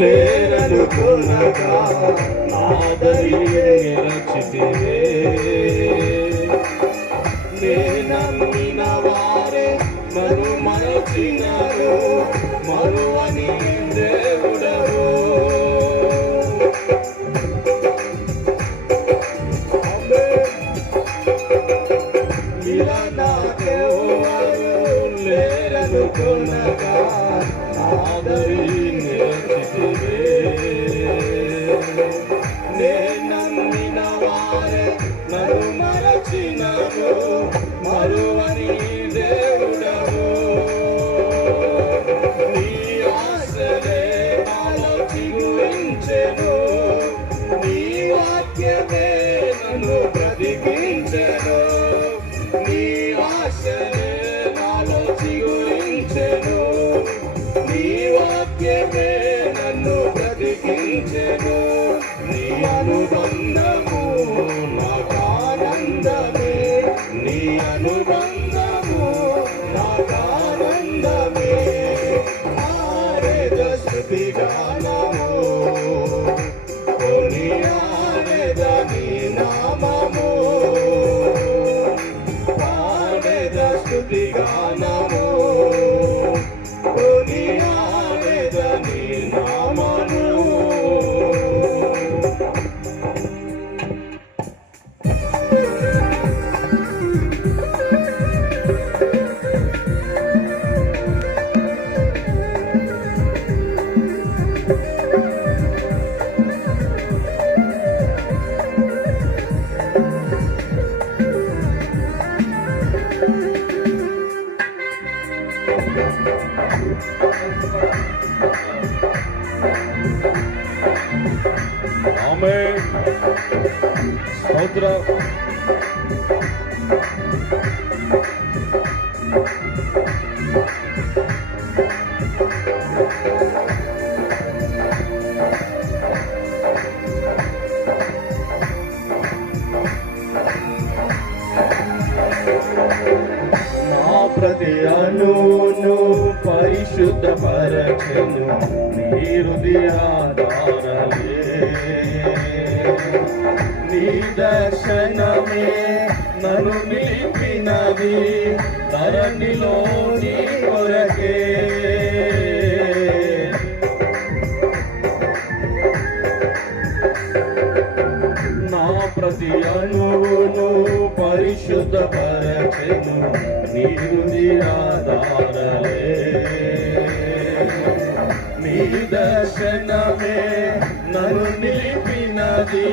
లేరనుకునగా నాదరి నిలచితివే. నేనమ్మిన వారే నన్ను మరచినను, మరువని దేవుడవు. ఇలా నాకెవ్వరు లేరనుకునగా నాదరి నిలచితివే. నేనమ్మిన వారే నన్ను మరచినను, మరువని దేవుడవు. నీ ఆశలే నాలో చిగురించెను, నీ వాక్యమే నన్ను బ్రతికించెను. నీ ఆశలే నాలో చిగురించెను, నీ వాక్యమే నన్ను బ్రతికించెను. నీ అనుబంధము నాకానందమే, నీ అనుబంధము నాకానందమే. ఆరేద స్తుతి గానము, కొనియాడెద నీ నామము. పాడెద స్తుతి గానము, కొనియాడెద నీ నామము. ఆమేన్. స్తోత్రం. నా ప్రతి అణువును పరిశుద్ధపరచెను నీ హృదయాధారలే. నీ దర్శనమే నన్ను నిలిపినది ధరణిలో నీ కొరకే. నా ప్రతి అణువును పరిశుద్ధపరచెను నీ హృదయాధారలే. నీ దర్శనమే నన్ను నిలిపినది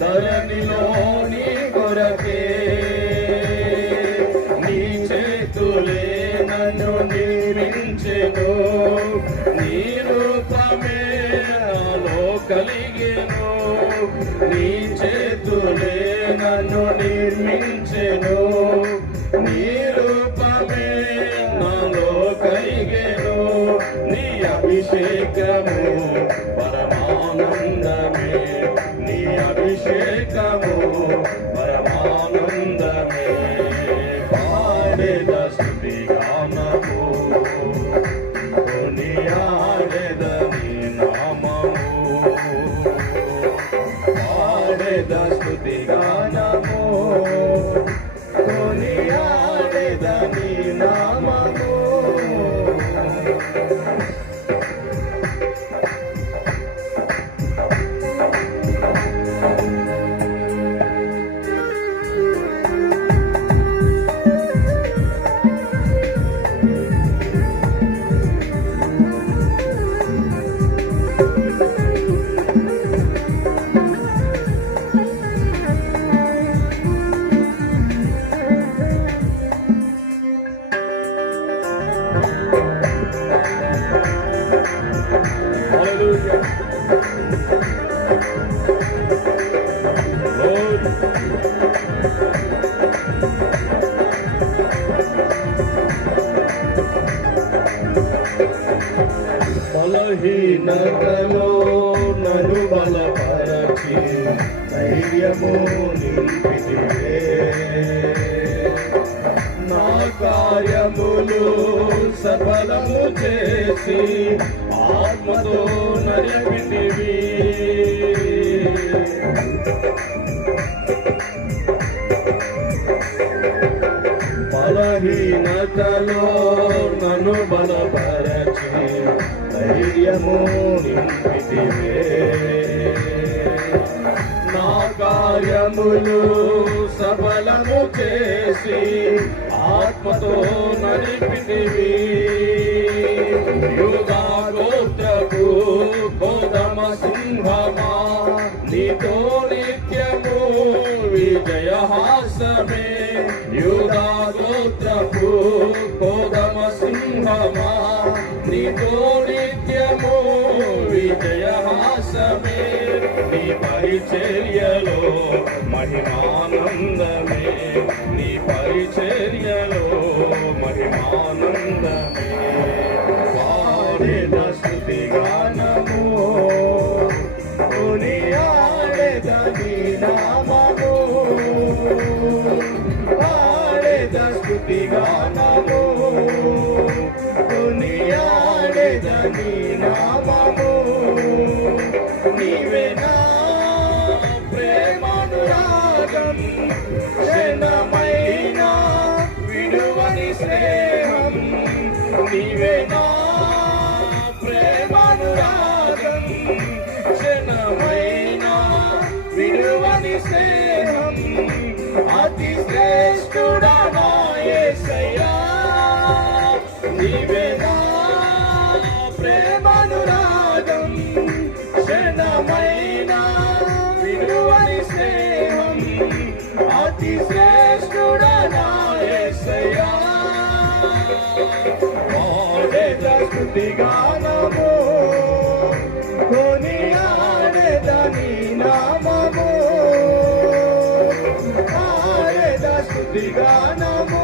ధరణిలో నీ కొరకే. నీ చేతులే నన్ను నిర్మించెను, నీ రూపమే నాలో కలిగెను. నీ చేతులే నన్ను నిర్మించెను, నీ రూపమే నాలో కలిగెను. నీ అభిషేకము పరమానందమే, నీ అభిషేకము పరమానందమే. పాడెద స్తుతి గానము, కొనియాడెద నీ నామము. పాడెద స్తుతి గానము, కొనియాడెద నీ నామము. బలహీనతలో నన్ను బలపరచి ధైర్యము నింపితివే. నా కార్యములు సఫలము చేసి ఆత్మతో నడిపితివి. బలహీనతలో నన్ను బలపరచి ధైర్యము నింపితివే. నా కార్యములు సఫలము చేసి ఆత్మతో నడిపితివి. యూదా గోత్రపు కోదమ సింహమా నీతో నిత్యము విజయహాసమే. యూదా గోత్రపు కోదమ సింహమా నీతో నిత్యము విజయహాసమే. నీ పరిచర్యలో మహిమానందమే. నీ పరిచర్యలో మహిమానందమే. పాడేద స్తుతి గానము కొనియాడేద నీ నామము. పాడేద స్తుతి గానము కొనియాడేద నీ నామము. నీవే నా ప్రేమానురాగం క్షణమైన విడువని స్నేహం. నీవే నా ప్రేమానురాగం క్షణమైన విడువని స్నేహం. అతి శ్రేష్ఠుడా నా యేసయ్యా. నీవే నా ప్రేమానురాగం క్షణమైన విడువని స్నేహం. అతి శ్రేష్ఠుడా నా యేసయ్యా. పాడేద స్తుతి గానము కొనియాడేద నీ నామము. పాడేద స్తుతి గానము